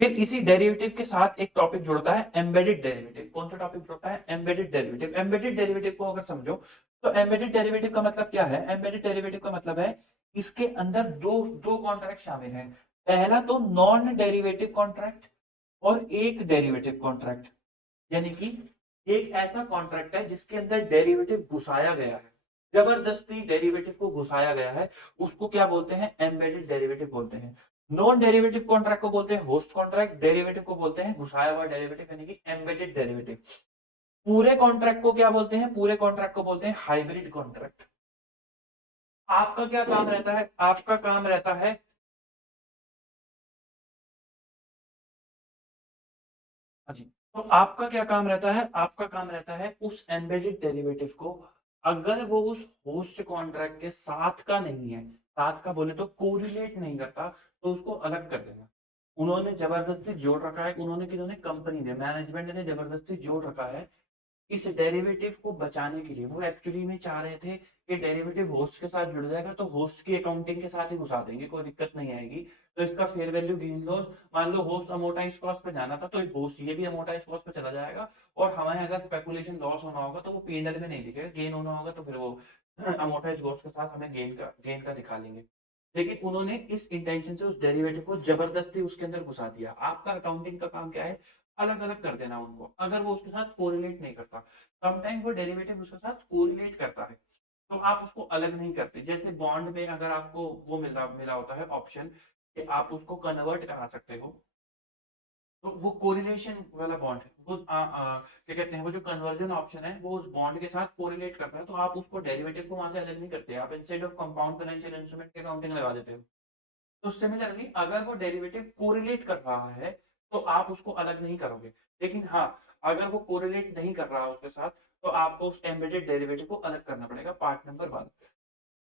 फिर इसी डेरिवेटिव के साथ एक टॉपिक जुड़ता है एम्बेडेड डेरिवेटिव। कौन सा टॉपिक जुड़ता है? Embedded derivative. एम्बेडेड डेरिवेटिव को अगर समझो तो एम्बेडेड डेरिवेटिव का मतलब क्या है? एम्बेडेड डेरिवेटिव का मतलब है इसके अंदर दो दो कॉन्ट्रैक्ट शामिल हैं। पहला तो नॉन डेरिवेटिव कॉन्ट्रैक्ट और एक डेरिवेटिव कॉन्ट्रैक्ट, यानी कि एक ऐसा कॉन्ट्रैक्ट है जिसके अंदर डेरिवेटिव घुसाया गया है, जबरदस्ती डेरिवेटिव को घुसाया गया है, उसको क्या बोलते हैं? एम्बेडेड डेरिवेटिव बोलते हैं। नॉन डेरिवेटिव कॉन्ट्रैक्ट को बोलते हैं होस्ट कॉन्ट्रैक्ट, डेरिवेटिव को बोलते हैं घुसाया हुआ डेरिवेटिव यानी कि एम्बेडेड डेरिवेटिव। पूरे कॉन्ट्रैक्ट को क्या बोलते हैं? पूरे कॉन्ट्रैक्ट को बोलते हैं हाइब्रिड कॉन्ट्रैक्ट। आपका क्या काम रहता है? आपका काम रहता है जी, तो आपका क्या काम रहता है? आपका काम रहता है उस एम्बेडेड डेरिवेटिव को, अगर वो उस होस्ट कॉन्ट्रैक्ट के साथ का नहीं है, साथ का बोले तो कोरिलेट नहीं करता, तो उसको अलग कर देना। उन्होंने जबरदस्ती जोड़ रखा है, उन्होंने किन्होंने? कंपनी ने, मैनेजमेंट ने जबरदस्ती जोड़ रखा है इस डेरिवेटिव को बचाने के लिए। वो एक्चुअली में चाह रहे थे कि डेरिवेटिव होस्ट के साथ जुड़ जाएगा तो होस्ट की अकाउंटिंग के साथ ही घुसा देंगे, कोई दिक्कत नहीं आएगी। तो इसका फेयर वैल्यू गेन लॉस, मान लो होस्ट अमोर्टाइज कॉस्ट पे जाना था तो होस्ट ये भी अमोर्टाइज कॉस्ट पे चला जाएगा, और हमें अगर स्पेकुलेशन लॉस होना होगा तो वो पीएनएल में नहीं दिखेगा, गेन होना होगा तो फिर वो अमोर्टाइज कॉस्ट के साथ हमें गेन का दिखा लेंगे। लेकिन उन्होंने इस इंटेंशन से उस डेरिवेटिव को जबरदस्ती उसके अंदर घुसा दिया। आपका अकाउंटिंग का काम क्या है? अलग अलग कर देना उनको, अगर वो उसके साथ कोरिलेट नहीं करता। समटाइम वो डेरिवेटिव उसके साथ कोरिलेट करता है तो आप उसको अलग नहीं करते। जैसे बॉन्ड में अगर आपको वो मिला होता है ऑप्शन कि आप उसको कन्वर्ट करा सकते हो, तो वो कोरिलेशन वाला बॉन्ड है, वो क्या कहते हैं, वो जो कन्वर्जन ऑप्शन है वो उस बॉन्ड के साथ कोरिलेट करता है, तो आप उसको डेरिवेटिव को वहां से अलग नहीं करते, आप instead of compound financial instrument की अकाउंटिंग लगा देते हो। तो सिमिलरली अगर वो डेरिवेटिव कोरिलेट कर रहा है तो आप उसको अलग नहीं करोगे। लेकिन हाँ, अगर वो कोरिलेट नहीं कर रहा है उसके साथ तो आपको उस एम्बेडेड डेरिवेटिव को अलग करना पड़ेगा। पार्ट नंबर 1,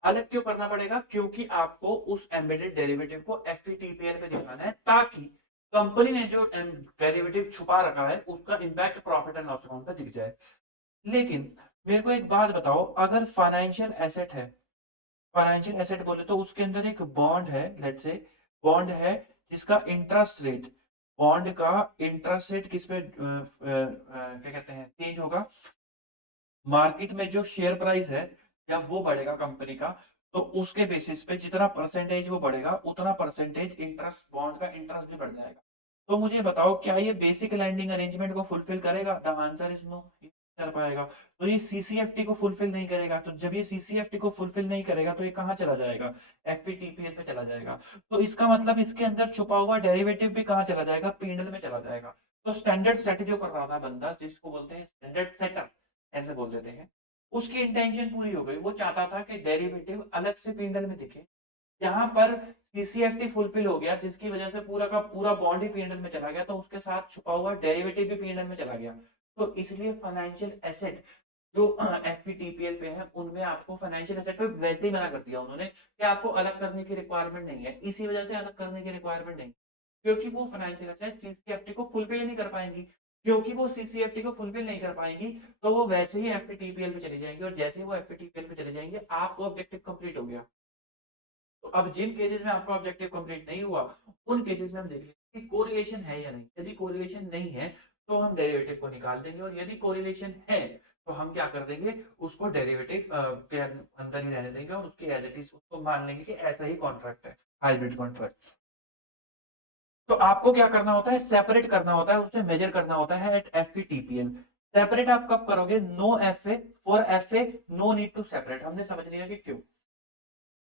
अलग क्यों करना पड़ेगा? क्योंकि आपको उस एम्बेडेड डेरिवेटिव को एफवीटीपीएल पे दिखाना है, ताकि कंपनी ने जो डेरिवेटिव छुपा रखा है उसका impact profit and loss account पे दिख जाए। लेकिन मेरे को एक बात बताओ, अगर फाइनेंशियल एसेट है, फाइनेंशियल एसेट बोले तो उसके अंदर एक बॉन्ड है, लेट्स से बॉन्ड है जिसका इंटरेस्ट रेट, बॉन्ड का इंटरेस्ट रेट किस पे क्या कहते हैं चेंज होगा? मार्केट में जो शेयर प्राइस है जब वो बढ़ेगा कंपनी का, तो उसके बेसिस पे जितना परसेंटेज वो बढ़ेगा उतना परसेंटेज इंटरेस्ट, बॉन्ड का इंटरेस्ट भी बढ़ जाएगा। तो मुझे बताओ क्या ये बेसिक लैंडिंग अरेंजमेंट को फुलफिल करेगा? द आंसर इज नो, कर पाएगा। तो ये सीसीएफटी को फुलफिल नहीं करेगा, तो जब ये सीसीएफटी को फुलफिल नहीं करेगा तो ये कहाँ चला जाएगा? एफपीटीपीएल पे चला जाएगा। तो इसका मतलब इसके अंदर छुपा हुआ डेरिवेटिव भी कहाँ चला जाएगा? पीएनएल में चला जाएगा। तो स्टैंडर्ड सेट जो कर रहा था बंदा, जिसको बोलते हैं स्टैंडर्ड सेटर ऐसे बोल देते हैं, उसकी इंटेंशन पूरी हो गई। वो चाहता था कि डेरिवेटिव अलग से पीएनएल में दिखे। यहाँ पर सीसीएफटी फुलफिल हो गया, जिसकी वजह से पूरा का पूरा बॉन्ड ही पीएनएल में चला गया, तो उसके साथ छुपा हुआ डेरिवेटिव भी पीएनएल में चला गया। तो इसलिए फाइनेंशियल एसेट जो एफवीटीपीएल पे है उनमें आपको फाइनेंशियल एसेट पे वैसे ही मना कर दिया उन्होंने कि आपको अलग करने की रिक्वायरमेंट नहीं है। इसी वजह से अलग करने की रिक्वायरमेंट नहीं, क्योंकि वो फाइनेंशियल एसेट सीसीएफटी को फुलफिल नहीं कर पाएंगी। क्योंकि वो सीसीएफटी को फुलफिल नहीं कर पाएंगी तो वो वैसे ही एफटीपीएल पे चली जाएंगी, और जैसे ही वो एफटीपीएल पे चले जाएंगे आपको ऑब्जेक्टिव कंप्लीट हो गया। तो अब जिन केसेस में आपका ऑब्जेक्टिव कंप्लीट नहीं हुआ उन केसेस में हम देख लेंगे कि कोरिलेशन है या नहीं। यदि कोरिलेशन नहीं है तो हम डेरिवेटिव को निकाल देंगे, और यदि कोरिलेशन है तो हम क्या कर देंगे? उसको डेरिवेटिव के अंदर ही रहने देंगे और उसके एज इट इज उसको मान लेंगे कि ऐसा ही कॉन्ट्रैक्ट है, हाइब्रिड कॉन्ट्रैक्ट। तो आपको क्या करना होता है? सेपरेट करना होता है, उससे मेजर करना होता है एट एफवीटीपीएल। सेपरेट आप कब करोगे? No FA, for FA no need to separate. हमने समझ लिया कि क्यों।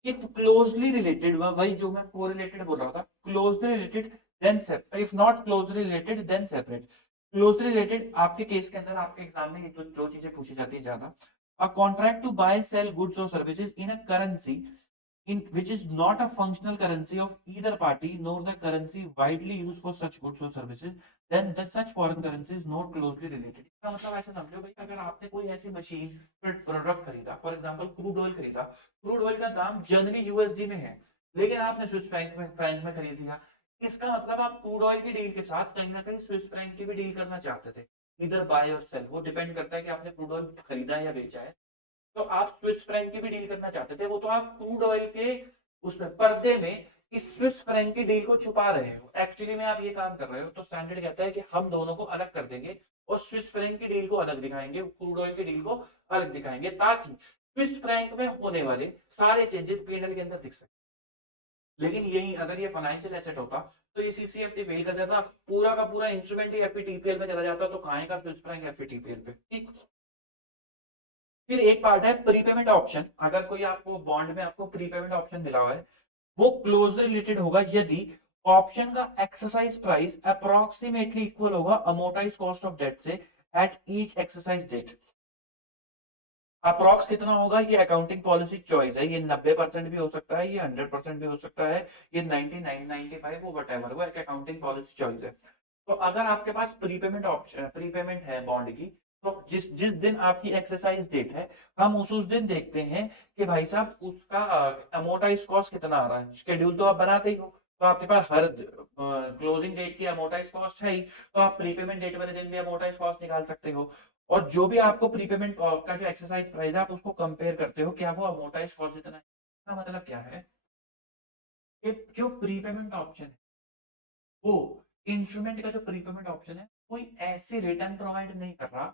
इफ क्लोजली रिलेटेड, वही जो मैं कोरिलेटेड बोल रहा था, closely related then separate, if not closely related then separate. Closely related आपके केस के अंदर आपके एग्जाम में तो जो चीजें पूछी जाती है ज्यादा, a contract to buy sell goods और services in a currency in which is not a functional currency of either party nor the currency widely used for such goods or services, then the such foreign currency is not closely related। इसका मतलब ऐसे समझो भाई, अगर आपने कोई ऐसी machine product खरीदा, फॉर एग्जांपल क्रूड ऑयल खरीदा, क्रूड ऑयल का दाम जनरली यूएसडी में है, लेकिन आपने स्विस फ्रैंक में खरीद लिया, इसका मतलब आप क्रूड ऑयल की डील के साथ कहीं ना कहीं स्विस फ्रैंक की भी डील करना चाहते थे। इधर बाय और सेल, वो डिपेंड करता है कि आपने क्रूड ऑयल खरीदा या बेचा है। तो आप स्विस फ्रैंक की भी डील करना चाहते थे, वो तो आप क्रूड ऑयल के उसमें पर्दे में इस स्विस फ्रैंक की डील को छुपा रहे हो, एक्चुअली में आप ये काम कर रहे हो, तो स्टैंडर्ड कहता है कि हम दोनों को अलग कर देंगे और स्विस फ्रैंक की डील को अलग दिखाएंगे, क्रूड ऑयल की डील को अलग दिखाएंगे, ताकि स्विस फ्रैंक में होने वाले सारे चेंजेस पीएनएल के अंदर दिख सके। लेकिन यही अगर ये फाइनेंशियल एसेट होता तो ये सीसीएफटी फेल कर जाता, पूरा का पूरा इंस्ट्रूमेंट ही एफटीपीएल में चला जाता, तो कहां का स्विस फ्रैंक एफटीपीएल पे, ठीक। फिर एक पार्ट है प्रीपेमेंट ऑप्शन। अगर कोई आपको बॉन्ड में आपको प्रीपेमेंट ऑप्शन मिला हुआ है, वो क्लोजली रिलेटेड होगा यदि ऑप्शन का एक्सरसाइज प्राइस अप्रोक्सीमेटली इक्वल होगा अमोर्टाइज कॉस्ट ऑफ डेट से at each exercise date. Approx कितना होगा, ये अकाउंटिंग पॉलिसी चॉइस है, ये 90% भी हो सकता है, ये 100% भी हो सकता है, ये 99 95 वो वटेवर, वो एक अकाउंटिंग पॉलिसी चॉइस है। तो अगर आपके पास प्रीपेमेंट ऑप्शन प्रीपेमेंट है बॉन्ड की, तो जिस जिस दिन आपकी एक्सरसाइज डेट है, हम उस दिन देखते हैं कि भाई साहब उसका अमोर्टाइज कॉस्ट कितना आ रहा है। शेड्यूल तो आप बनाते ही हो, तो आपके पास हर क्लोजिंग डेट की अमोर्टाइज कॉस्ट है ही, तो आप प्रीपेमेंट डेट वाले दिन भी अमोर्टाइज कॉस्ट निकाल सकते हो। और जो भी आपको प्रीपेमेंट का जो एक्सरसाइज प्राइस है, आप उसको कंपेयर करते हो, क्या वो अमोर्टाइज कॉस्ट जितना है। इसका मतलब क्या है कि जो प्रीपेमेंट ऑप्शन है, वो इंस्ट्रूमेंट का जो प्रीपेमेंट ऑप्शन है, कोई ऐसी रिटर्न प्रोवाइड नहीं कर रहा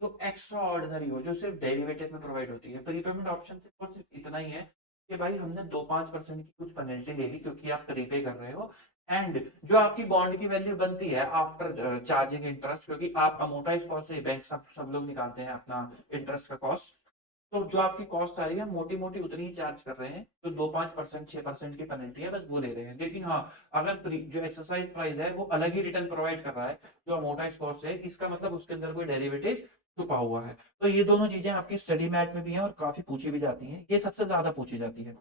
जो एक्स्ट्रा ऑर्डिनरी हो, जो सिर्फ डेरिवेटिव में प्रोवाइड होती है। प्रीपेमेंट ऑप्शन से सिर्फ इतना ही है कि भाई हमने 2-5% की कुछ पेनल्टी ले ली क्योंकि आप प्रीपे कर रहे हो, एंड जो आपकी बॉन्ड की वैल्यू बनती है आफ्टर चार्जिंग इंटरेस्ट, क्योंकि आप अमोर्टाइज कॉस्ट से बैंक सब लोग निकालते हैं अपना इंटरेस्ट का कॉस्ट, तो जो आपकी कॉस्ट आ रही है मोटी मोटी उतनी ही चार्ज कर रहे हैं, तो 2-5% 6% की पेनल्टी है, बस वो ले रहे हैं। लेकिन हाँ, अगर जो एक्सरसाइज प्राइस है वो अलग ही रिटर्न प्रोवाइड कर रहा है जो अमोर्टाइज कॉस्ट है, इसका मतलब उसके अंदर कोई डेरिवेटिव छुपा हुआ है। तो ये दोनों चीजें आपकी स्टडी मैट में भी हैं और काफी पूछी भी जाती हैं, ये सबसे ज्यादा पूछी जाती है।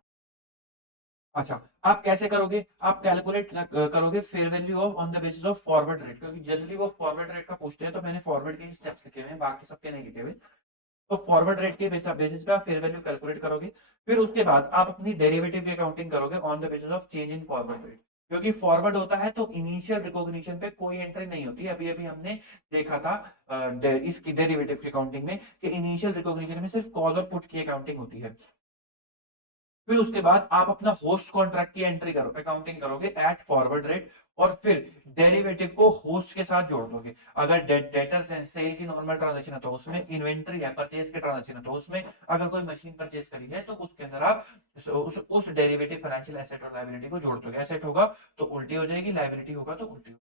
अच्छा, आप कैसे करोगे, आप कैलकुलेट करोगे fair value of on the basis of forward rate, क्योंकि जनरली वो फॉरवर्ड रेट का पूछते हैं, तो मैंने फॉरवर्ड के स्टेप्स लिखे हुए हैं, बाकी सबके नहीं लिखे हुए। तो फॉरवर्ड रेट के बेसिस पे आप फेयर वैल्यू कैलकुलेट करोगे, फिर उसके बाद आप अपनी डेरिवेटिव की अकाउंटिंग करोगे on the basis of change in forward rate. क्योंकि फॉरवर्ड होता है तो इनिशियल रिकॉग्निशन पे कोई एंट्री नहीं होती है। अभी अभी हमने देखा था इसकी डेरिवेटिव की अकाउंटिंग में कि इनिशियल रिकॉग्निशन में सिर्फ कॉल और पुट की अकाउंटिंग होती है। फिर उसके बाद आप अपना होस्ट कॉन्ट्रैक्ट की एंट्री करो, अकाउंटिंग करोगे एट फॉरवर्ड रेट, और फिर डेरिवेटिव को होस्ट के साथ जोड़ दोगे। अगर डेटर सेल की नॉर्मल ट्रांजैक्शन है तो उसमें, इन्वेंट्री है परचेज के ट्रांजैक्शन है तो उसमें, अगर कोई मशीन परचेज करी है तो उसके अंदर आप उस डेरिवेटिव फाइनेंशियल एसेट और लायबिलिटी को जोड़ दोगे। एसेट होगा तो उल्टी हो जाएगी, लायबिलिटी होगा तो उल्टी होगी।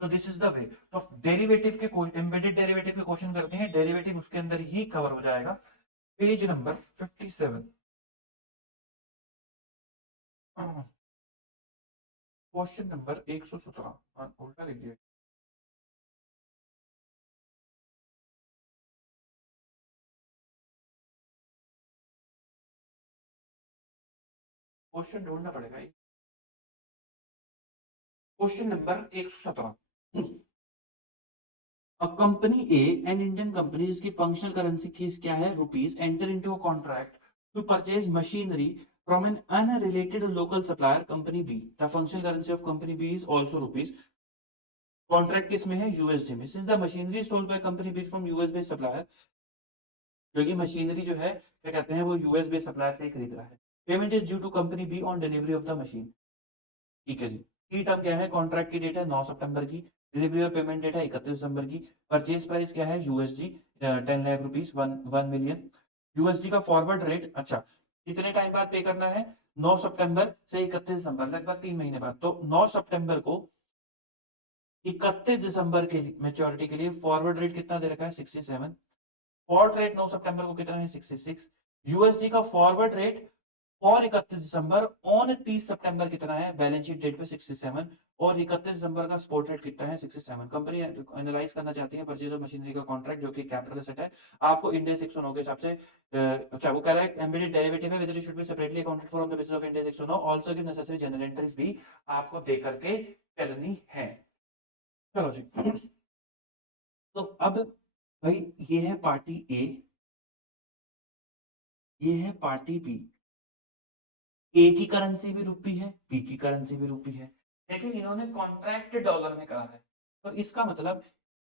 तो दिस इज द वे। तो डेरिवेटिव के एम्बेडेड डेरिवेटिव के क्वेश्चन करते हैं, डेरिवेटिव उसके अंदर ही कवर हो जाएगा। पेज नंबर 57, क्वेश्चन नंबर 117, उल्टा लिख दिया। क्वेश्चन ढूंढना पड़ेगा। Question number 117, a company A, an Indian company जिसकी फंक्शनल करेंसी की क्या है rupees, enter into a contract to purchase machinery from an unrelated local supplier company B, the functional currency of company B is also rupees. Contract किस में है, USD में। Since the machinery sold by company B from US based supplier, क्योंकि machinery जो है क्या कहते हैं वो यूएस बेस्ड सप्लायर से खरीद रहा है। Payment is due to company B on delivery of the machine. ठीक है जी। की टर्म क्या है, कॉन्ट्रैक्ट की डेट है 9 सितंबर की, डिलीवरी और पेमेंट डेट है 31 दिसंबर की। परचेज प्राइस क्या है, USD 10 lakh rupees, 1 million. USD का फॉरवर्ड रेट, अच्छा कितने टाइम बाद पे करना है, 9 सितंबर से 31 दिसंबर, लगभग 3 महीने बाद। तो 9 सितंबर को 31 दिसंबर के मेच्योरिटी के लिए फॉरवर्ड रेट कितना दे रखा है, 67। फॉरवर्ड रेट 9 सितंबर को कितना है, 66। यूएसडी का फॉरवर्ड रेट और 31 दिसंबर ऑन 30 सितंबर कितना है, बैलेंस शीट डेट पे 67, और 31 दिसंबर का स्पॉट रेट कितना है, 67। कंपनी एनालाइज करना चाहती है परचेज ऑफ मशीनरी का कॉन्ट्रैक्ट जो कि कैपिटल एसेट है। आपको इंड 109 के हिसाब से अच्छा वो कह रहा है एम्बेडेड डेरिवेटिव है, whether it should be separately accounted for on the basis of Ind 109, also give necessary journal entries भी आपको दे करके करनी है। चलो जी। तो अब भाई ये है पार्टी ए, ये है पार्टी बी। ए की करेंसी भी रुपी है, बी की करेंसी भी रुपी है, लेकिन इन्होंने कॉन्ट्रैक्ट डॉलर में करा है। तो इसका मतलब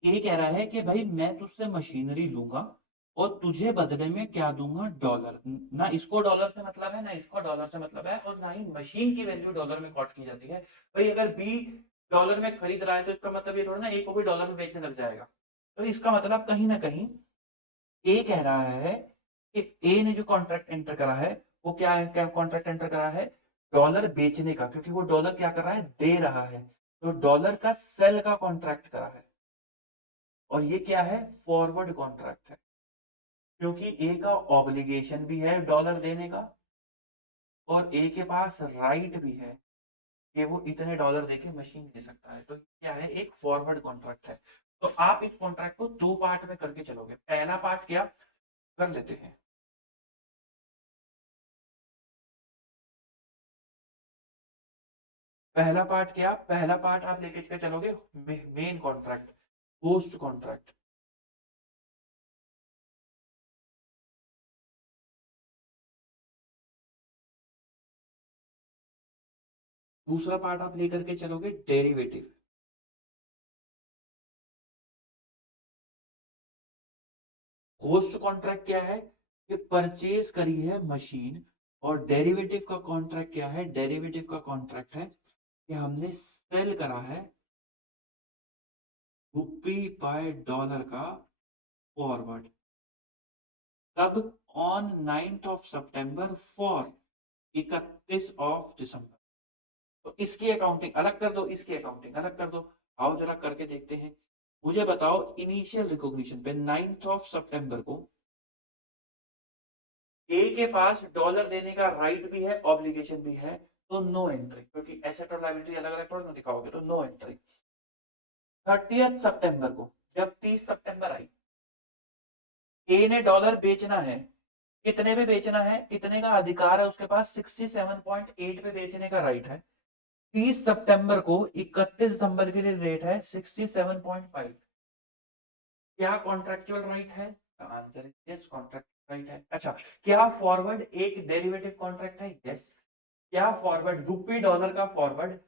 ए कह रहा है कि भाई मैं तुझसे मशीनरी लूंगा और तुझे बदले में क्या दूंगा, डॉलर। ना इसको डॉलर से मतलब है, ना इसको डॉलर से मतलब है, और ना ही मशीन की वैल्यू डॉलर में कॉट की जाती है। भाई अगर बी डॉलर में खरीद रहा है तो इसका मतलब ये थोड़ा ना ए को भी डॉलर में बेचने लग जाएगा। तो इसका मतलब कहीं ना कहीं ए कह रहा है कि ए ने जो कॉन्ट्रैक्ट एंटर करा है वो क्या है, क्या कॉन्ट्रैक्ट एंटर करा है, डॉलर बेचने का, क्योंकि वो डॉलर क्या कर रहा है, दे रहा है। तो डॉलर का सेल का कॉन्ट्रैक्ट करा है, और ये क्या है, फॉरवर्ड कॉन्ट्रैक्ट है, क्योंकि ए का ऑब्लिगेशन भी है डॉलर देने का, और ए के पास राइट भी है कि वो इतने डॉलर देके मशीन दे सकता है। तो क्या है, एक फॉरवर्ड कॉन्ट्रैक्ट है। तो आप इस कॉन्ट्रैक्ट को दो पार्ट में करके चलोगे। पहला पार्ट क्या कर लेते हैं, पहला पार्ट क्या, पहला पार्ट आप लेके चलोगे मेन कॉन्ट्रैक्ट, होस्ट कॉन्ट्रैक्ट। दूसरा पार्ट आप लेकर के चलोगे डेरिवेटिव। होस्ट कॉन्ट्रैक्ट क्या है, कि परचेज करी है मशीन, और डेरिवेटिव का कॉन्ट्रैक्ट क्या है, डेरिवेटिव का कॉन्ट्रैक्ट है कि हमने सेल करा है रुपी बाय डॉलर का फॉरवर्ड, तब on 9th of September for 31 of December. तो इसकी अकाउंटिंग अलग कर दो, इसकी अकाउंटिंग अलग कर दो। आओ जरा करके देखते हैं। मुझे बताओ इनिशियल रिकॉग्निशन पे 9th ऑफ सितंबर को ए के पास डॉलर देने का राइट भी है, ऑब्लिगेशन भी है, तो नो एंट्री, क्योंकि एसेट और लायबिलिटी अलग अलग थोड़ा ना दिखाओगे, तो नो एंट्री। 30th सितंबर को, जब 30 सितंबर आई, ए ने डॉलर बेचना है, कितने पे बेचना है, कितने का अधिकार है उसके पास, 67.8 पे बेचने का राइट है। 30 सितंबर को 31 दिसंबर के लिए रेट है 67.5। क्या कॉन्ट्रेक्चुअल राइट है, answer is yes, contract right है। अच्छा, क्या फॉरवर्ड एक डेरिवेटिव कॉन्ट्रैक्ट है, यस। क्या फॉरवर्ड रुपी डॉलर का फॉरवर्ड,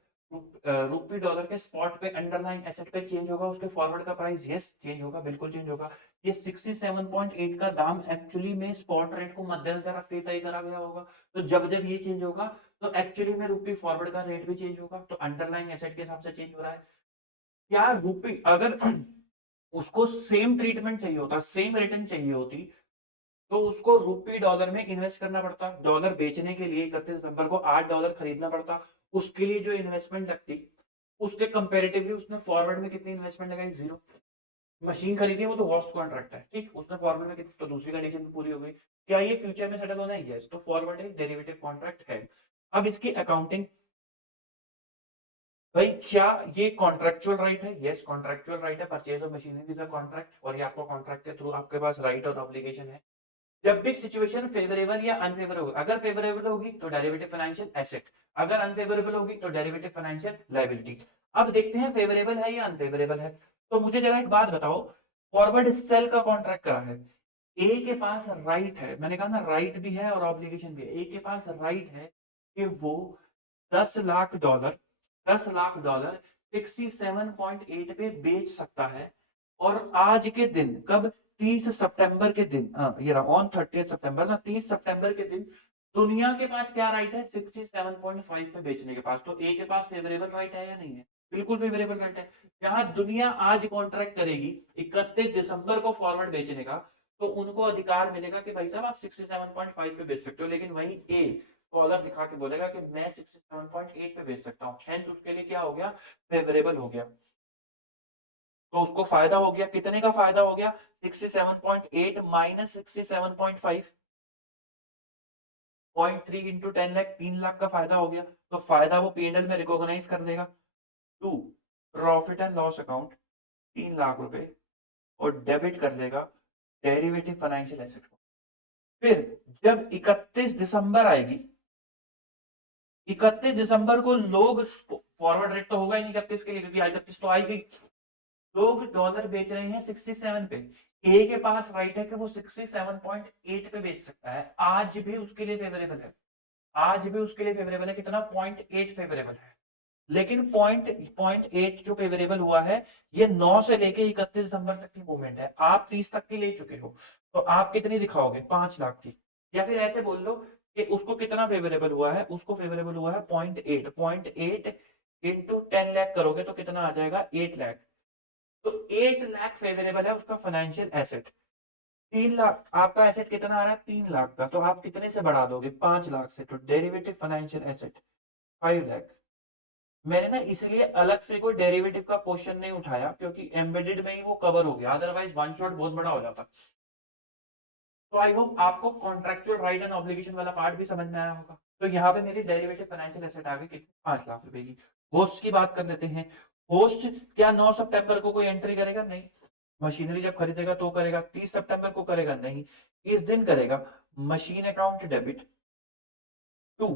रुपी डॉलर के स्पॉट पे अंडरलाइन एसेट पे चेंज होगा उसके फॉरवर्ड का प्राइस, यस चेंज होगा, बिल्कुल चेंज होगा। ये 67.8 का दाम एक्चुअली में स्पॉट रेट को मद्देनजर रख के तय करा गया होगा। तो जब जब ये चेंज होगा तो एक्चुअली में रुपी फॉरवर्ड का रेट भी चेंज होगा, तो अंडरलाइन एसेट के हिसाब से चेंज हो रहा है। क्या रुपी अगर उसको सेम ट्रीटमेंट चाहिए होता, सेम रिटर्न चाहिए होती, तो उसको रुपी डॉलर में इन्वेस्ट करना पड़ता। डॉलर बेचने के लिए 31 दिसंबर को $8 खरीदना पड़ता। उसके लिए जो इन्वेस्टमेंट लगती, उसके कंपेरेटिवली उसने फॉरवर्ड में कितनी इन्वेस्टमेंट लगाई, जीरो। मशीन खरीदी वो तो होस्ट कॉन्ट्रैक्ट है, ठीक, उसने फॉरवर्ड में कितनी, तो दूसरी कंडीशन भी पूरी हो गई। क्या ये फ्यूचर में सेटल होना है, यस, तो फॉरवर्ड एक डेरिवेटिव कॉन्ट्रैक्ट है। अब इसकी अकाउंटिंग, भाई क्या ये कॉन्ट्रेक्चुअल राइट है, यस कॉन्ट्रेक्चुअल राइट है, purchase of machinery is a contract, और ये आपको कॉन्ट्रैक्ट के थ्रू आपके पास राइट और ऑब्लिगेशन है। जब भी सिचुएशन फेवरेबल या अनफेवरेबल होगी, अगर फेवरेबल होगी तो डेरिवेटिव फाइनेंशियल एसेट, अगर अनफेवरेबल होगी तो डेरिवेटिव फाइनेंशियल लायबिलिटी। अब देखते हैं फेवरेबल है या अनफेवरेबल है। तो मुझे जरा एक बात बताओ, फॉरवर्ड सेल का कॉन्ट्रैक्ट करा है, ए के पास राइट है, मैंने कहा ना राइट भी है और ऑब्लिगेशन भी है, ए के पास राइट है कि वो 10 लाख डॉलर, 10 लाख डॉलर 67.8 पे बेच सकता है। और आज के दिन कब, 30 सितंबर के दिन, ये रहा ऑन 30 सितंबर ना, 30 सितंबर के दिन दुनिया के पास क्या राइट है, 67.5 पे बेचने के पास। तो ए के पास फेवरेबल राइट है या नहीं है, बिल्कुल फेवरेबल राइट है। जहां दुनिया आज कॉन्ट्रैक्ट करेगी 31 दिसंबर को फॉरवर्ड बेचने का, तो उनको अधिकार मिलेगा कि भाई साहब आप 67.5 पे बेच सकते हो, लेकिन वही ए कॉलर दिखा के बोलेगा कि मैं 67.8 पे बेच सकता हूँ, हेंस उसके लिए क्या हो गया, फेवरेबल हो गया। तो उसको फायदा हो गया, कितने का फायदा हो गया, 67.8 माइनस 67.5, 0.3 इंटू 10 लाख, 3 लाख का फायदा हो गया। तो फायदा वो पीएनएल में रिकॉग्नाइज कर देगा। To, profit and loss account 3 lakh रुपए, और डेबिट कर देगा डेरिवेटिव फाइनेंशियल एसेट को। फिर जब 31 दिसंबर आएगी, 31 दिसंबर को लोग, फॉरवर्ड रेट तो होगा ही नहीं 31 के लिए, क्योंकि 31 तो आई गई, लोग डॉलर बेच रहे हैं 67 पे, ए के पास राइट है कि वो 67.8 पे बेच सकता है, आज भी उसके लिए फेवरेबल है, आज भी उसके लिए फेवरेबल है, कितना, 0.8 फेवरेबल है। लेकिन पॉइंट एट जो फेवरेबल हुआ है, ये 9 से लेके 31 दिसंबर तक की मूवमेंट है, आप 30 तक की ले चुके हो। तो आप कितनी दिखाओगे? 5 लाख की। या फिर ऐसे बोल लो कि उसको कितना फेवरेबल हुआ है, उसको फेवरेबल हुआ है 0.8 इंटू 10 लाख करोगे तो कितना आ जाएगा? 8 लाख। तो 8 लाख फेवरेबल है उसका फाइनेंशियल एसेट। 3 लाख आपका एसेट कितना आ रहा है? 3 लाख का। तो आप कितने से बढ़ा दोगे? 5 लाख से। तो डेरिवेटिव फाइनेंशियल एसेट 5 लाख। मैंने ना इसलिए अलग से कोई डेरिवेटिव का क्वेश्चन नहीं उठाया क्योंकि एम्बेडेड में ही वो कवर हो गया, अदरवाइज वन शॉट बहुत बड़ा हो जाता। तो आई होप आपको कॉन्ट्रेक्चुअल राइट एंड ऑब्लिगेशन वाला पार्ट भी समझ में आया होगा। तो यहाँ पे मेरी डेरिवेटिव फाइनेंशियल एसेट आ गई कितनी? 5 लाख रुपए की। होस्ट की बात कर लेते हैं। होस्ट क्या 9 सितंबर को कोई एंट्री करेगा? नहीं। मशीनरी जब खरीदेगा तो करेगा। 30 सितंबर को करेगा? नहीं। इस दिन करेगा। Machine account debit to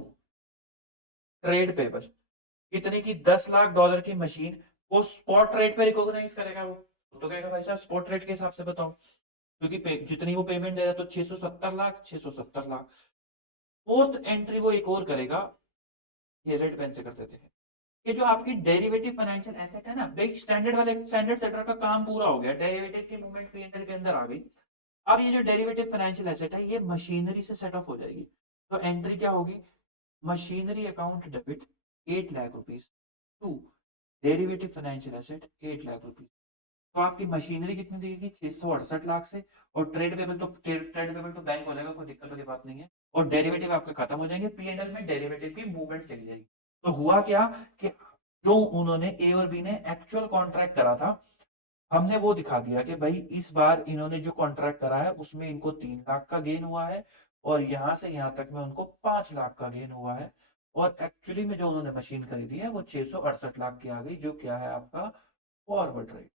trade payable कितने की? 10 लाख डॉलर की मशीन वो स्पॉट रेट पे रिकॉग्नाइज करेगा। वो तो कहेगा भाई साहब स्पॉट रेट के हिसाब से बताओ, क्योंकि जितनी वो पेमेंट दे रहा है तो 670 लाख, 670 लाख। फोर्थ एंट्री वो एक और करेगा, ये रेड पेन से कर देते हैं। ये जो आपकी डेरिवेटिव फाइनेंशियल एसेट है ना, भाई स्टैंडर्ड वाले स्टैंडर्ड सेटर का काम पूरा हो गया, डेरिवेटिव की मूवमेंट पी&एल के अंदर आ गई। अब ये जो डेरिवेटिव फाइनेंशियल एसेट है ये मशीनरी से सेट ऑफ हो जाएगी। तो एंट्री क्या होगी? Machinery account debit 8 lakh rupees to derivative financial asset 8 lakh rupees. तो आपकी मशीनरी कितनी दिखेगी? 668 लाख से। और ट्रेड पेबल तो बैंक हो जाएगा, कोई दिक्कत वाली बात नहीं है। और डेरिवेटिव आपके खत्म हो जाएंगे, पी&एल में डेरिवेटिव की मूवमेंट चली जाएगी। तो हुआ क्या कि जो उन्होंने ए और बी ने एक्चुअल कॉन्ट्रैक्ट करा था, हमने वो दिखा दिया कि भाई इस बार इन्होंने जो कॉन्ट्रैक्ट करा है उसमें इनको 3 लाख का गेन हुआ है और यहां से यहां तक में उनको 5 लाख का गेन हुआ है। और एक्चुअली में जो उन्होंने मशीन खरीदी है वो 668 लाख की आ गई, जो क्या है आपका फॉरवर्ड रेट।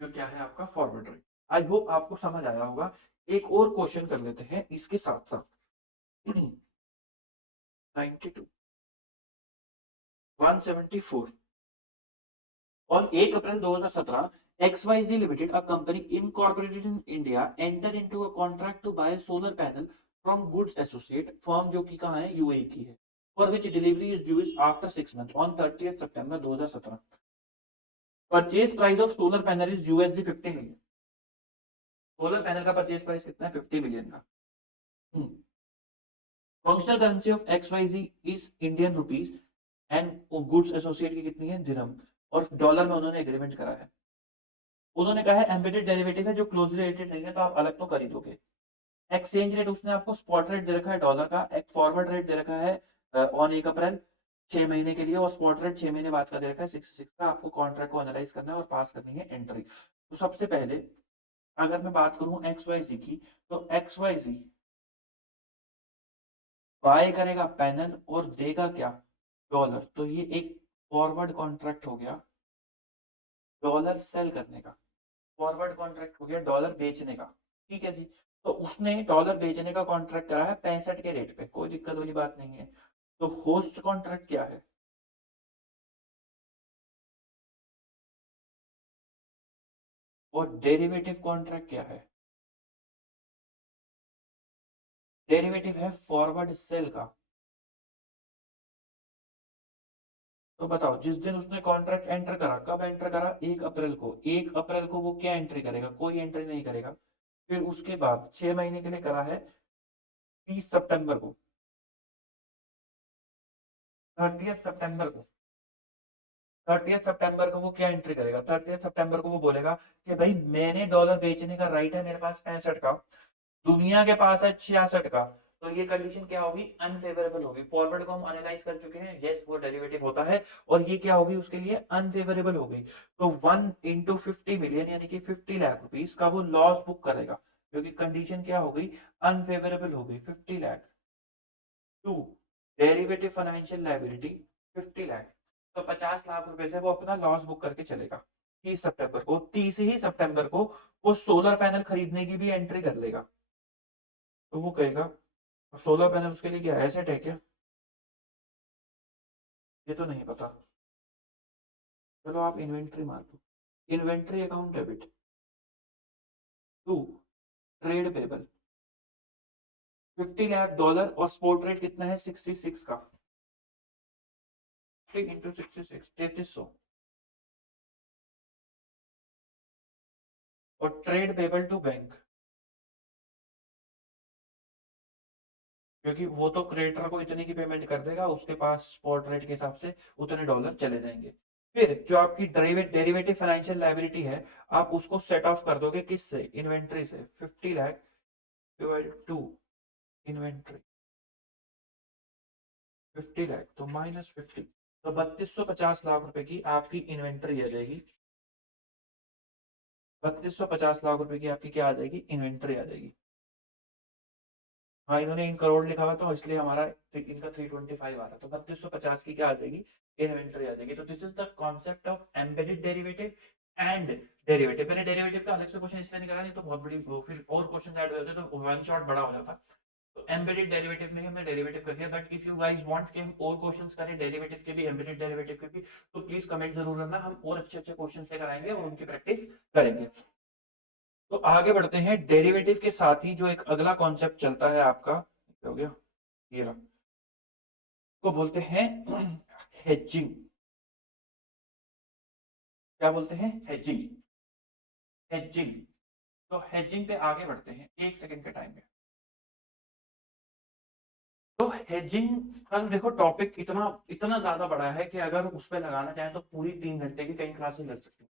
जो क्या है आपका फॉरवर्ड रेट। आई होप आपको समझ आया होगा। एक और क्वेश्चन कर लेते हैं इसके साथ साथ। 92 174 On 8 April 2017, XYZ Limited, a company incorporated in India, entered into a contract to buy a solar panel from Goods Associate, firm जो कि कहाँ है? यूएई की है, for which delivery is due after 6 months on 30th September 2017. Purchase price of solar panel is USD 50 million. Solar panel का purchase price कितना है? 50 million का। Functional currency of XYZ is Indian rupees and goods associate की कितनी है? दिरहम। और dollar में उन्होंने एग्रीमेंट करा है। उन्होंने कहा है एम्बेडेड डेरिवेटिव है जो क्लोजली रिलेटेड नहीं है तो आप अलग तो कर ही दोगे। एक्सचेंज रेट उसने आपको स्पॉट रेट दे रखा है डॉलर का, एक फॉरवर्ड रेट दे रखा है ऑन 1 अप्रैल 6 महीने के लिए, और स्पॉट रेट 6 महीने बाद का दे रखा है 66 का। आपको कॉन्ट्रैक्ट को एनालाइज करना है और पास करनी है एंट्री। तो सबसे पहले अगर मैं बात करूं XYZ की, तो XYZ बाय करेगा पैनल और देगा क्या? डॉलर। तो ये एक फॉरवर्ड कॉन्ट्रैक्ट हो गया डॉलर सेल करने का, फॉरवर्ड कॉन्ट्रैक्ट हो गया डॉलर बेचने का। ठीक है जी। तो उसने डॉलर बेचने का कॉन्ट्रैक्ट करा है 65 के रेट पे, कोई दिक्कत वाली बात नहीं है। तो होस्ट कॉन्ट्रैक्ट क्या है? और डेरिवेटिव कॉन्ट्रैक्ट क्या है? डेरिवेटिव है फॉरवर्ड सेल का। तो बताओ जिस दिन उसने कॉन्ट्रैक्ट एंटर करा, कब एंटर करा? 1 अप्रैल को। 1 अप्रैल को वो क्या एंट्री करेगा? कोई एंट्री नहीं करेगा। फिर उसके बाद 6 महीने के लिए करा है 30 सितंबर को, 30 सितंबर को। 30 सितंबर को वो क्या एंट्री करेगा? 30 सितंबर को वो बोलेगा कि भाई मैंने डॉलर बेचने का राइट है, मेरे पास 65 का, दुनिया के पास है 66 का। तो ये कंडीशन क्या होगी? अनफेवरेबल होगी। फॉरवर्ड को हम एनालाइज कर चुके हैं, यस वो डेरिवेटिव होता है, और ये क्या होगी उसके लिए? अनफेवरेबल हो गई। तो 1 इंटू 50 मिलियन यानी कि 50 लाख रुपीस का वो लॉस बुक करेगा, क्योंकि कंडीशन क्या हो गई? अनफेवरेबल हो गई। 50 lakh to derivative financial liability 50 lakh. तो 50 लाख रुपए से वो अपना लॉस बुक करके चलेगा। 30 सितंबर को, 30 ही सितंबर को वो सोलर पैनल खरीदने की भी एंट्री कर लेगा। तो वो कहेगा सोलर पैनल उसके लिए क्या एसेट है क्या? ये तो नहीं पता। चलो आप इन्वेंट्री मार दो। Inventory account debit to trade payable 50 lakh dollar, और स्पॉट रेट कितना है? 66 का। 3 × 66 3300। और ट्रेड पेबल टू बैंक, क्योंकि वो तो क्रेडिटर को इतने की पेमेंट कर देगा, उसके पास स्पॉट रेट के हिसाब से उतने डॉलर चले जाएंगे। फिर जो आपकी डेरिवेटिव फाइनेंशियल लायबिलिटी है, आप उसको सेट ऑफ कर दोगे किससे, इन्वेंट्री से। 50 lakh divide two inventory, 50 lakh तो -50, तो 3250 लाख रुपए की आपकी इन्वेंट्री आ जाएगी। 3250 लाख रुपए की आपकी क्या आ जाएगी, इन्वेंट्री आ जाएगी। हाँ, इन्होंने इन करोड़ लिखा हुआ तो इसलिए हमारा इनका 325 आ रहा है, तो 3250 की क्या आ जाएगी, इन्वेंट्री आ जाएगी। तो this is the concept of embedded derivative and derivative. मैंने डेरिवेटिव का अलग से क्वेश्चन इसलिए नहीं करा, नहीं तो बहुत बड़ी फिर और क्वेश्चन ऐड हो जाते तो वन शॉट बड़ा हो जाता। तो एम्बेडेड डेरिवेटिव में हमने डेरिवेटिव कर दिया, but if you guys want कि हम और क्वेश्चंस करें डेरिवेटिव के भी, एम्बेडेड डेरिवेटिव के भी, तो प्लीज कमेंट जरूर करना, हम और अच्छे अच्छे क्वेश्चंस लेकर आएंगे और उनकी प्रैक्टिस करेंगे। तो आगे बढ़ते हैं, डेरिवेटिव के साथ ही जो एक अगला कॉन्सेप्ट चलता है आपका, हो गया ये रहा, को बोलते हैं हेजिंग। क्या बोलते हैं, हेजिंग। हेजिंग, तो हेजिंग पे आगे बढ़ते हैं, एक सेकंड के टाइम में। तो हेजिंग का देखो टॉपिक इतना इतना ज्यादा बड़ा है कि अगर उस पर लगाना चाहें तो पूरी 3 घंटे की कई क्लासेस लग सकती है।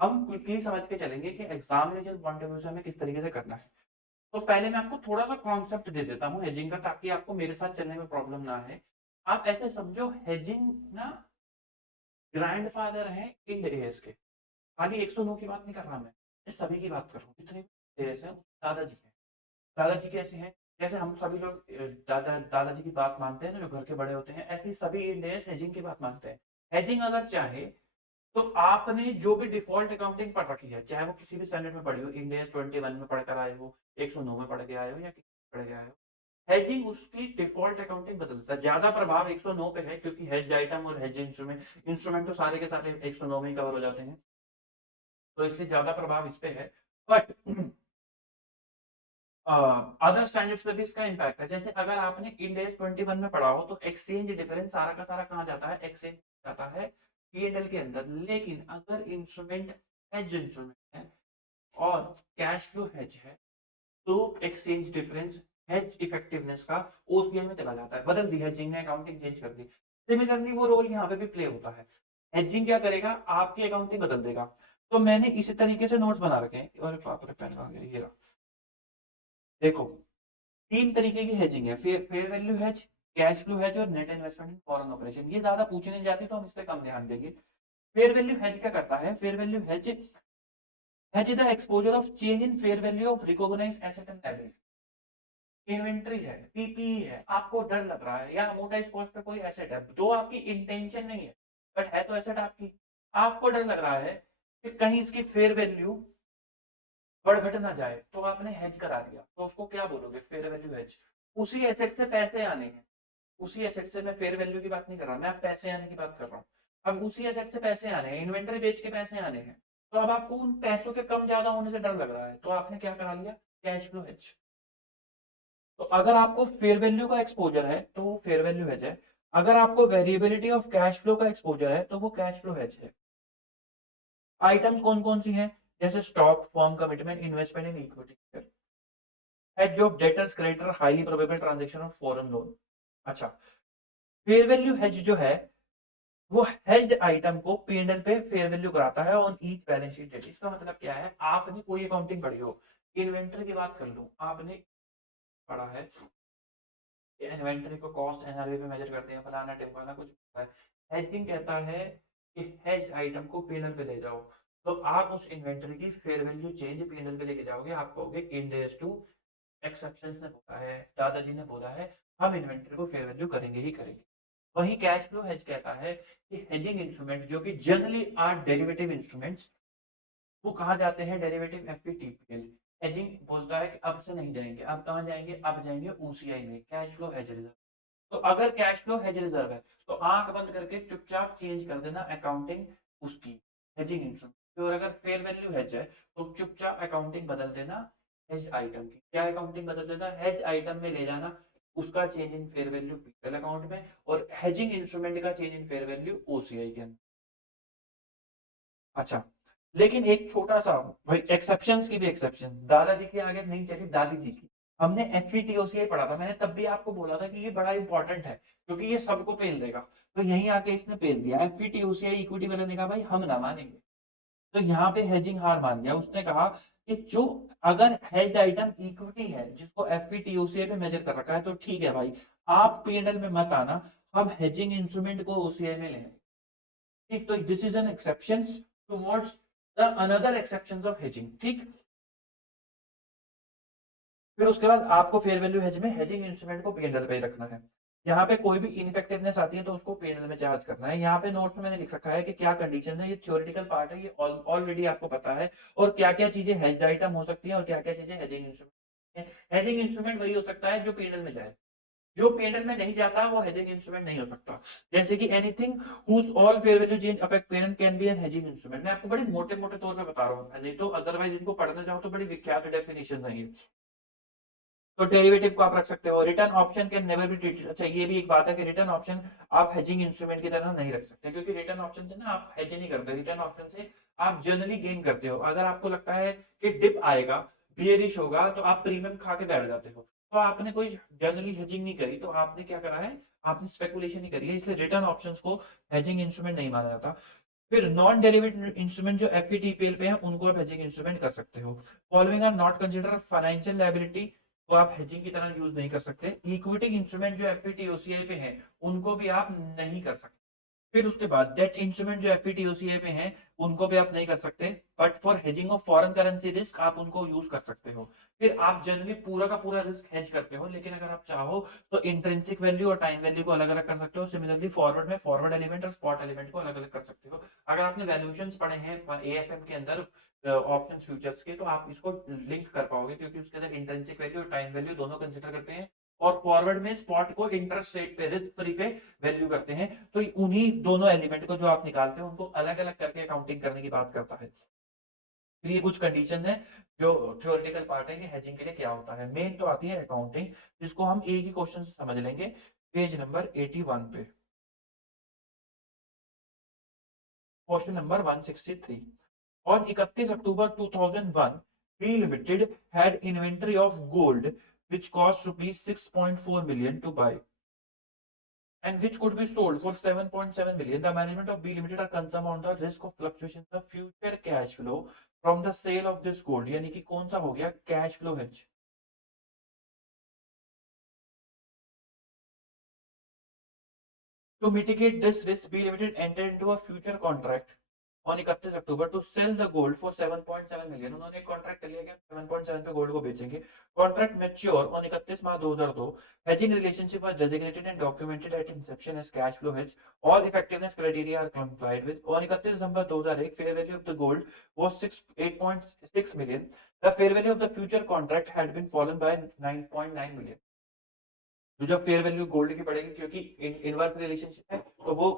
हम क्विकली समझ के चलेंगे कि एग्जामिनेशन पॉइंट ऑफ व्यू से हमें किस तरीके से करना है। तो पहले मैं आपको थोड़ा सा कॉन्सेप्ट दे देता हूँ हेजिंग का, ताकि आपको मेरे साथ चलने में प्रॉब्लम ना है। आप ऐसे समझो, हेजिंग ना ग्रैंडफादर है इंड एएस के। खाली 109 की बात नहीं कर रहा मैं सभी की बात कर रहा हूँ, जितने एएस है दादाजी है। दादाजी कैसे हैं, जैसे हम सभी लोग दादाजी की बात मानते हैं ना, जो घर के बड़े होते हैं, ऐसे ही सभी इंड एएस हेजिंग की बात मानते हैं। हेजिंग अगर चाहे तो आपने जो भी डिफॉल्ट अकाउंटिंग पढ़ रखी है, चाहे वो किसी भी स्टैंडर्ड में पढ़ी हो, इंड एएस 21 में पढ़कर आए हो, 109 में पढ़ के आए हो, या पढ़ के आए हो, हेजिंग उसकी डिफॉल्ट अकाउंटिंग बदलता है। ज्यादा प्रभाव 109 पे है, क्योंकि हेज्ड आइटम और हेज इंस्ट्रूमेंट तो सारे के सारे 109 में ही कवर हो जाते हैं, तो इसलिए ज्यादा प्रभाव इस पे है। बट अदर स्टैंडर्ड्स पे भी इसका इम्पैक्ट है। जैसे अगर आपने इंड एस 21 में पढ़ा हो, तो एक्सचेंज डिफरेंस सारा का सारा कहाँ जाता है, एक्सचेंज जाता है पीएनएल के अंदर। लेकिन अगर इंस्ट्रूमेंट हेज इंस्ट्रूमेंट है और कैश फ्लो हेज है, तो एक्सचेंज डिफरेंस हेज इफेक्टिवनेस का ओसीआई में चला जाता है। बदल दी हेजिंग ने, अकाउंटिंग चेंज कर दी। सिमिलरली वो रोल यहाँ पे भी प्ले होता है। हेजिंग क्या करेगा, आपकी अकाउंटिंग बदल देगा। तो मैंने इसी तरीके से नोट्स बना रखे हैं, और बाप रे पेन आ गया, ये रहा देखो। 3 तरीके की हेजिंग है, fair value hedge, cash flow hedge और net investment in foreign operation. ये ज्यादा पूछी नहीं जाती तो हम इस पे कम ध्यान देंगे। फेयर वैल्यू हेज क्या करता है, fair value hedge hedge the exposure of change in fair value of recognised asset and liability. Inventory है, पीपीई है, आपको डर लग रहा है, या अमोर्टाइज्ड कॉस्ट पे कोई एसेट है, तो आपकी इंटेंशन नहीं है, बट है तो एसेट आपकी, आपको डर लग रहा है कि कहीं इसकी फेयर वैल्यू बढ़ घट ना जाए, तो आपने हेज करा दिया, तो उसको क्या बोलोगे, फेयर वैल्यू हेज। उसी एसेट से पैसे आने हैं, उसी एसेट से, मैं फेयर वैल्यू की बात नहीं कर रहा, मैं पैसे आने की बात कर रहा हूँ। अब उसी एसेट से पैसे आने हैं, इन्वेंट्री बेच के पैसे आने हैं, तो अब आपको उन पैसों के कम ज्यादा होने से डर लग रहा है, तो आपने क्या करा लिया, कैश फ्लो हेज। तो अगर आपको फेयर वैल्यू का एक्सपोजर है तो वो फेयर वैल्यू हेज है, अगर आपको वेरिएबिलिटी ऑफ कैश फ्लो का एक्सपोजर है तो वो कैश फ्लो हेज है। आइटम्स कौन कौन सी हैं, जैसे stock, firm commitment, investment in equity, hedge of debtors, creditor, highly probable transaction of foreign loan. अच्छा, फेयर वैल्यू हेज जो है वो हेज्ड आइटम को पीएनएल पे फेयर वैल्यू कराता है on each balance sheet date. इसका मतलब क्या है, आपने कोई अकाउंटिंग पढ़ी हो, इन्वेंटरी की बात कर लो, आपने पढ़ा है इन्वेंटरी को कॉस्ट एनआरवी पे मेजर करते हैं, फलाना टिमकाना कुछ। हेजिंग कहता है कि हेज्ड आइटम को पीएनएल पे ले जाओ, तो आप उस इन्वेंटरी की फेयर वैल्यू चेंज पीएनएल पे लेके जाओगे, आप कहोगे इंड एस टू एक्सेप्शंस ने बोला है, दादाजी ने बोला है, हम इन्वेंटरी को फेयर वैल्यू करेंगे ही करेंगे। वही कैश फ्लो हेज कहता है कि हेजिंग इंस्ट्रूमेंट जो कि जनरली आर डेरिवेटिव इंस्ट्रूमेंट्स, वो कहा जाते हैं डेरिवेटिव एफपीटीपीएल। हेजिंग बोलता है कि अब से नहीं जाएंगे, अब कहां जाएंगे, अब जाएंगे ओसीआई में, कैश फ्लो हेज रिजर्व। तो अगर कैश फ्लो हेज रिजर्व है, तो आंख बंद करके चुपचाप चेंज कर देना अकाउंटिंग उसकी, हेजिंग इंस्ट्रूमेंट। और अगर फेयर वैल्यू हेज है, तो चुपचाप अकाउंटिंग बदल देना हेज आइटम की। क्या अकाउंटिंग बदल देना, हेज आइटम में ले जाना उसका change in fair value PL account में, और हेजिंग इंस्ट्रूमेंट का change in fair value OCI के अंदर। अच्छा, लेकिन एक छोटा सा भाई, एक्सेप्शंस की भी एक्सेप्शन, दादाजी के आगे नहीं चली दादी जी की। हमने FETOCI पढ़ा था, मैंने तब भी आपको बोला था कि ये बड़ा इंपॉर्टेंट है क्योंकि ये सबको पेल देगा। तो यहीं आके इसने पेल दिया, FETOCI इक्विटी वाले ने कहा भाई हम ना मानेंगे। तो यहाँ पे हेजिंग हार मान गया, उसने कहा कि जो अगर हेज्ड आइटम इक्विटी है जिसको FETOCI पे मेजर कर रखा है तो ठीक है भाई, आप P&L में मत आना, हम हेजिंग इंस्ट्रूमेंट को OCI में लेंगे। ठीक, तो this is an exception towards the another exceptions of hedging. ठीक, फिर उसके बाद आपको फेयर वैल्यू हेज में हेजिंग इंस्ट्रूमेंट को P&L पे ही रखना है। यहाँ पे कोई भी इनफेक्टिवनेस आती है तो उसको P&L में चार्ज करना है। यहाँ पे नोट्स में मैंने लिख रखा है कि क्या कंडीशन है, ये थ्योरेटिकल पार्ट है, ये ऑलरेडी आपको पता है, और क्या क्या चीजें हेज्ड आइटम हो सकती है और क्या क्या चीजें हेजिंग इंस्ट्रूमेंट। हेजिंग इंस्ट्रूमेंट वही हो सकता है जो P&L में जाए, जो P&L में नहीं जाता वो हेजिंग इंस्ट्रूमेंट नहीं हो सकता। जैसे कि anything whose all fair value change affect P&L can be an hedging instrument। मैं आपको बड़े मोटे मोटे तौर पे बता रहा हूँ, नहीं तो अदरवाइज इनको पढ़ना चाहो तो बड़ी विख्यात डेफिनेशन है ये। तो डेरिवेटिव को आप रख सकते हो, return option can never be treated. अच्छा, ये भी एक बात है कि रिटर्न ऑप्शन आप हेजिंग इंस्ट्रूमेंट की तरह नहीं रख सकते, क्योंकि रिटर्न ऑप्शन से ना आप हेज नहीं करते, रिटर्न ऑप्शन से आप जनरली गेन करते हो। अगर आपको लगता है कि डिप आएगा, बियरिश होगा, तो आप प्रीमियम खा के बैठ जाते हो। तो आपने कोई जनरली हेजिंग नहीं करी, तो आपने क्या करा है, आपने स्पेकुलेशन ही करी है, इसलिए रिटर्न ऑप्शंस को हेजिंग इंस्ट्रूमेंट नहीं माना जाता। फिर नॉन डेरिवेटिव इंस्ट्रूमेंट जो FETPL पे है उनको आप हेजिंग इंस्ट्रूमेंट कर सकते हो। Following are not consider financial liability, तो आप हेजिंग की तरह यूज नहीं कर सकते। इक्विटी इंस्ट्रूमेंट जो FETOCI पे है उनको भी आप नहीं कर सकते। फिर उसके बाद डेट इंस्ट्रूमेंट जो FETOCI पे हैं उनको भी आप नहीं कर सकते, but for hedging of foreign currency risk आप उनको यूज कर सकते हो। फिर आप जनरली पूरा का पूरा रिस्क हेज करते हो, लेकिन अगर आप चाहो तो इंट्रिंसिक वैल्यू और टाइम वैल्यू को अलग अलग कर सकते हो। सिमिलरली फॉरवर्ड में फॉरवर्ड एलिमेंट और स्पॉट एलिमेंट को अलग अलग कर सकते हो। अगर आपने वैल्यूएशंस पढ़े हैं AFM के अंदर ऑप्शन फ्यूचर्स के, तो आप इसको लिंक कर पाओगे, क्योंकि उसके अंदर इंट्रिंसिक वैल्यू और टाइम वैल्यू दोनों कंसिडर करते हैं, और फॉरवर्ड में स्पॉट को इंटरेस्ट रेट पे, रिस्क फ्री पे वैल्यू करते हैं। तो उन्हीं दोनों एलिमेंट को जो आप निकालते हो उनको अलग अलग करके अकाउंटिंग करने की बात करता है। फिर ये कुछ कंडीशन है जो थ्योरेटिकल पार्ट है कि हेजिंग के लिए क्या होता है। मेन तो आती है अकाउंटिंग, जिसको हम एक ही क्वेश्चन से समझ लेंगे, पेज नंबर 81 पे, question number 163। On 31 October 2001, B Limited had inventory of gold which cost rupees 6.4 million to buy and which could be sold for 7.7 million. The management of B Limited are concerned on the risk of fluctuations of future cash flow from the sale of this gold। यानी कि कौन सा हो गया, cash flow hedge. To mitigate this risk, B Limited entered into a future contract on 31 October to sell the gold for 7.7 million। उन्होंने एक contract कर लिया कि 7.7 पे गोल्ड को बेचेंगे। Contract mature on 31 March 2002। hedging relationship was designated and documented at inception as cash flow hedge। all effectiveness criteria are complied with। on 31 December 2001, fair value of the gold was 8.6 million। the fair value of the future contract had been fallen by 9.9 million। तो जब fair value gold की पड़ेगी, क्योंकि inverse relationship है, तो वो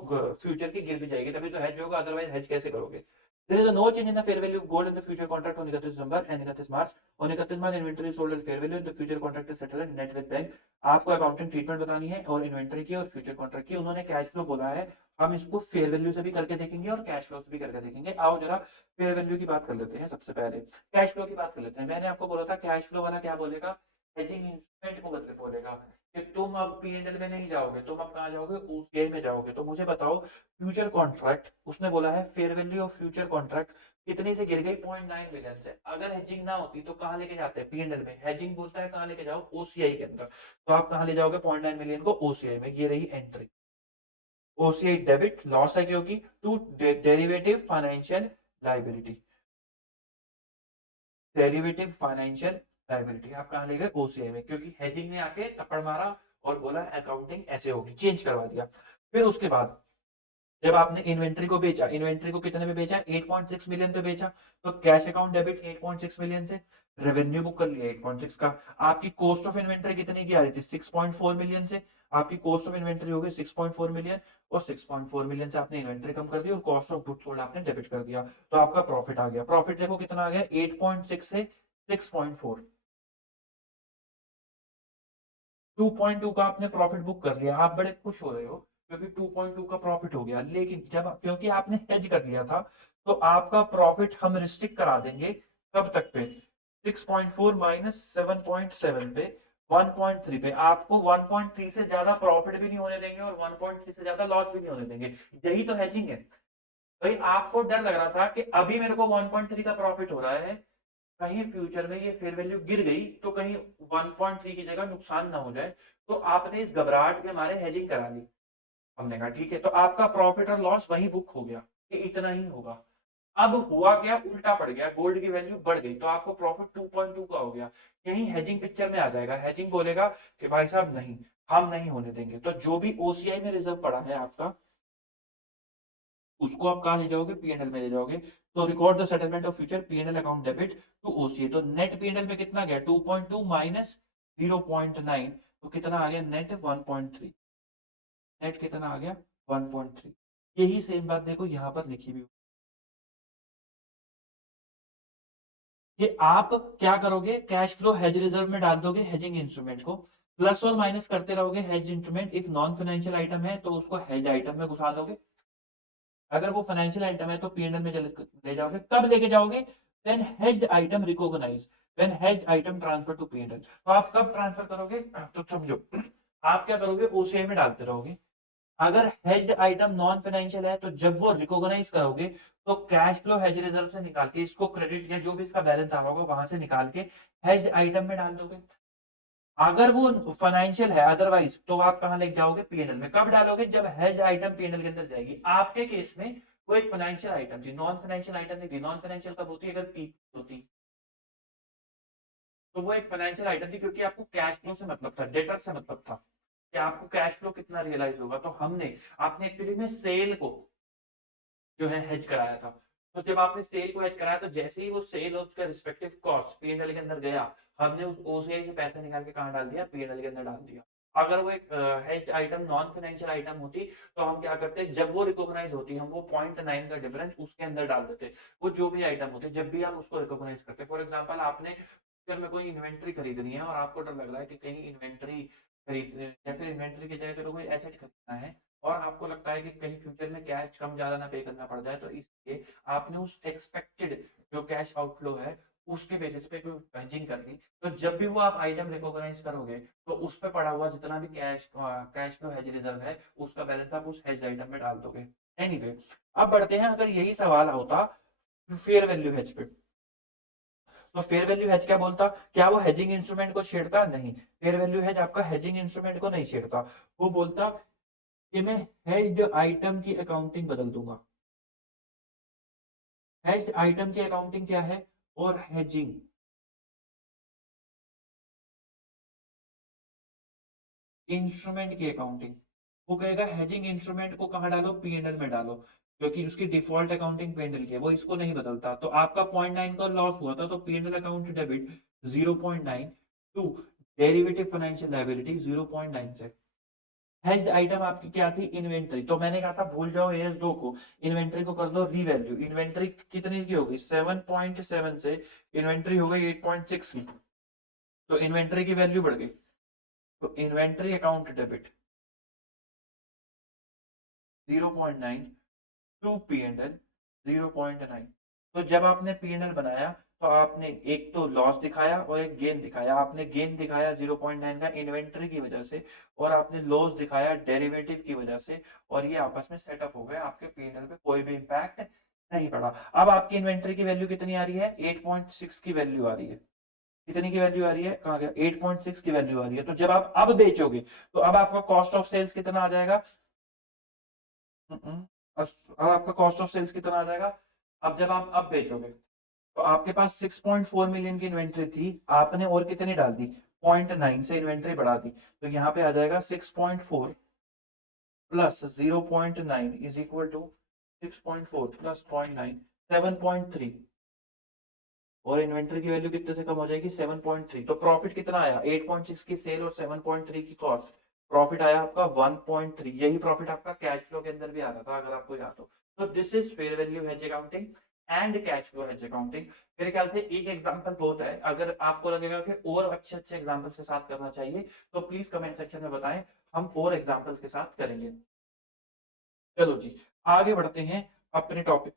future की गिर भी जाएगी, तभी तो हेज होगा, अदरवाइज हेज कैसे करोगे। There is no change in the fair value of gold in the future contract on 31 December and 31 March. on 31 March inventory sold at fair value and the future contract is settled net with bank. आपको accounting treatment बतानी है और inventory की और future contract की। उन्होंने cash flow बोला है, हम इसको फेयर वैल्यू से भी करके देखेंगे और कैश फ्लो से भी करके देखेंगे। आओ जरा फेयर वैल्यू की बात कर लेते हैं, सबसे पहले कैश फ्लो की बात कर लेते हैं। मैंने आपको बोला था कैश फ्लो वाला क्या बोलेगा, हेजिंग इंस्ट्रूमेंट को मतलब बोलेगा कि तुम अब P&L में नहीं जाओगे, तुम अब कहाँ जाओगे, उस गेम में जाओगे। तो मुझे बताओ फ्यूचर कॉन्ट्रैक्ट, उसने बोला है fair value of future contract कितनी से गिर गई, 0.9 मिलियन से। अगर हेजिंग ना होती तो कहाँ लेके जाते हैं, P&L में। हेजिंग बोलता है कहाँ लेके जाओ, OCI के अंदर। तो आप कहाँ ले जाओगे 0.9 मिलियन को, OCI में। ये रही एंट्री, OCI डेबिट, लॉस है क्योंकि, to derivative financial liability, derivative financial liability आप कहां ले गए, OCI में, क्योंकि हेजिंग ने आके थप्पड़ मारा और बोला अकाउंटिंग ऐसे होगी, चेंज करवा दिया। फिर उसके बाद जब आपने इन्वेंट्री को बेचा, इन्वेंट्री को कितने में बेचा, 8.6 मिलियन पे बेचा, तो कैश अकाउंट डेबिट 8.6 मिलियन से, रेवेन्यू बुक कर लिया 8.6 का। आपकी कॉस्ट ऑफ इन्वेंट्री कितनी की आ रही थी, 6.4 मिलियन से। आपकी कॉस्ट ऑफ इन्वेंट्री हो गई 6.4 मिलियन, और 6.4 मिलियन से आपने इन्वेंट्री कम कर दी और कॉस्ट ऑफ गुड्स सोल्ड आपने डेबिट कर दिया, तो आपका प्रॉफिट आ गया। प्रॉफिट देखो कितना आ गया, 8.6 से 6.4, 2.2 का आपने प्रॉफिट बुक कर लिया। आप बड़े खुश हो रहे हो क्योंकि 2.2 का प्रॉफिट हो गया। लेकिन जब क्योंकि आपने हेज कर लिया था तो आपका प्रॉफिट हम रिस्ट्रिक्ट करा देंगे कब तक पे, 6.4 माइनस 7.7 पे, 1.3 पे। आपको 1.3 से ज्यादा प्रॉफिट भी नहीं होने देंगे और 1.3 से ज्यादा लॉस भी नहीं होने देंगे। यही तो हेजिंग है भाई। आपको डर लग रहा था कि अभी मेरे को 1.3 का प्रॉफिट हो रहा है, कहीं फ्यूचर में ये फेयर वैल्यू गिर गई तो कहीं 1.3 की जगह नुकसान ना हो जाए, तो आपने इस घबराहट के मारे हेजिंग करा ली। हमने कहा ठीक है, तो आपका प्रॉफिट और लॉस वही बुक हो गया कि इतना ही होगा। अब हुआ क्या, उल्टा पड़ गया, गोल्ड की वैल्यू बढ़ गई तो आपको प्रॉफिट 2.2 का हो गया। यही हेजिंग पिक्चर में आ जाएगा। हेजिंग बोलेगा कि भाई साहब नहीं, हम नहीं होने देंगे। तो जो भी ओसीआई में रिजर्व पड़ा है आपका, उसको आप कहा ले जाओगे, पीएनएल में ले जाओगे। तो record the settlement of future PNL account debit to OCI. तो नेट पीएनएल में कितना गया, 2.2 माइनस 0.9, तो कितना आ गया नेट 1.3। नेट कितना आ गया 1.3। यही सेम बात देखो यहां पर लिखी हुई कि आप क्या करोगे, कैश फ्लो हेज रिजर्व में डाल दोगे हेजिंग इंस्ट्रूमेंट को, प्लस और माइनस करते रहोगे hedge instrument. If non financial item है तो उसको हेज आइटम में घुसा दोगे, अगर वो फाइनेंशियल आइटम है तो पीएनएल में ले जाओगे। कब लेके जाओगे, when hedged item recognise, when hedged item transfer to PNL. तो आप कब ट्रांसफर करोगे, तो समझो आप क्या करोगे, ओसीआई में डालते रहोगे। अगर हेज्ड आइटम नॉन फाइनेंशियल है तो जब वो रिकॉग्नाइज करोगे तो कैश फ्लो हेज रिजर्व से निकाल के इसको क्रेडिट या जो भी इसका बैलेंस आवा होगा वहां से निकाल के हेज्ड आइटम में डाल दोगे। अगर वो फाइनेंशियल है अदरवाइज तो आप कहां लेके जाओगे, पीएनएल में। कब डालोगे, जब हेज आइटम पीएनएल के अंदर जाएगी। आपके केस में वो एक फाइनेंशियल आइटम थी, नॉन फाइनेंशियल आइटम नहीं थी। नॉन फाइनेंशियल कब होती है, अगर पी होती तो वो एक फाइनेंशियल आइटम थी, क्योंकि आपको कैश फ्लो से मतलब था, डेटर से मतलब था कि आपको कैश फ्लो कितना रियलाइज होगा। तो हमने आपने एक्चुअली में सेल को जो है हेज कराया था। तो जब आपने सेल को हेज कराया तो जैसे ही वो सेल और उसका रिस्पेक्टिव कॉस्ट पीएनएल के अंदर गया, हमने उस ओसीआई से पैसा निकाल के कहां डाल दिया, पीएनएल के अंदर डाल दिया। अगर वो एक hedged item non financial item होती तो हम क्या करते, जब वो रिकॉग्नाइज होती हम वो 0.9 का डिफरेंस उसके अंदर डाल देते। वो जो भी आइटम होते जब भी हम उसको रिकॉग्नाइज करते, फॉर एग्जांपल आपने अगर में कोई इन्वेंट्री खरीदनी है और आपको डर लग रहा है कि कहीं इन्वेंट्री खरीद या फिर इन्वेंट्री की जगह कोई एसेट खरीदना है और आपको लगता है कि कहीं फ्यूचर में कैश कम ज्यादा ना पे करना पड़ जाए, तो इसलिए आपने उस एक्सपेक्टेड जो कैश आउटफ्लो है उसके बेसिस पे कोई हेजिंग कर ली। तो जब भी वो आप आइटम रिकॉग्नाइज करोगे तो उस पे पड़ा हुआ जितना भी कैश फ्लो हेज रिजर्व है उसका बैलेंस आप उस हेज आइटम में डाल दोगे। एनीवे, अब बढ़ते हैं, अगर यही सवाल होता फेयर वैल्यू हेज पे, तो फेयर वैल्यू हेज क्या बोलता, क्या वो हेजिंग इंस्ट्रूमेंट को छेड़ता, नहीं। फेयर वैल्यू हेज आपका हेजिंग इंस्ट्रूमेंट को नहीं छेड़ता। वो बोलता कि मैं हेज्ड आइटम की अकाउंटिंग बदल दूंगा। हेज्ड आइटम की अकाउंटिंग क्या है, और हेजिंग इंस्ट्रूमेंट की अकाउंटिंग। वो कहेगा हेजिंग इंस्ट्रूमेंट को कहां डालो, पीएनएल में डालो, क्योंकि उसकी डिफॉल्ट अकाउंटिंग पीएनएल की है, वो इसको नहीं बदलता। तो आपका 0.9 का लॉस हुआ था तो PNL account debit 0.9 to derivative financial liability 0.9 से। हेज्ड आइटम आपकी क्या थी, इन्वेंट्री। तो मैंने कहा था भूल जाओ एएस 2 को, इन्वेंट्री को कर दो रीवैल्यू। इन्वेंट्री कितनी की होगी, 7.7 से इन्वेंट्री हो गई 8.6 की, तो इन्वेंट्री की वैल्यू बढ़ गई। तो inventory account debit 0.9 to PNL 0.9। तो जब आपने पीएनएल बनाया तो आपने एक तो लॉस दिखाया और एक गेन दिखाया। आपने गेन दिखाया 0.9 का इन्वेंट्री की वजह से और आपने लॉस दिखाया डेरिवेटिव की वजह से, और ये आपस में सेटअप हो गए, आपके पीएनएल पे कोई भी इंपैक्ट नहीं पड़ा। अब आपकी इन्वेंट्री की वैल्यू कितनी आ रही है, 8.6 की वैल्यू आ रही है। कितनी की वैल्यू आ रही है, कहां गया, 8.6 की वैल्यू आ रही है। तो जब आप अब बेचोगे तो अब आपका कॉस्ट ऑफ सेल्स कितना आ जाएगा, अब आपका कॉस्ट ऑफ सेल्स कितना आ जाएगा। अब जब आप अब बेचोगे तो आपके पास 6.4 मिलियन की इन्वेंट्री थी, आपने और कितनी डाल दी, 0.9 से इन्वेंट्री बढ़ा दी। तो यहाँ पे आ जाएगा 6.4 plus 0.9 is equal to 6.4 plus 0.9 7.3, और इन्वेंट्री की वैल्यू कितने से कम हो जाएगी, 7.3। तो प्रॉफिट कितना आया, 8.6 की सेल और 7.3 की कॉस्ट, प्रॉफिट आया आपका 1.3। यही प्रॉफिट आपका कैश फ्लो के अंदर भी आ रहा था अगर आपको याद हो। तो this is fair value hedge accounting and cash flow hedge accounting. मेरे ख्याल से एक एग्जांपल बहुत है, अगर आपको लगेगा कि और अच्छे अच्छे एग्जांपल्स के साथ करना चाहिए तो प्लीज कमेंट सेक्शन में बताएं, हम और एग्जांपल्स के साथ करेंगे। चलो जी, आगे बढ़ते हैं अपने टॉपिक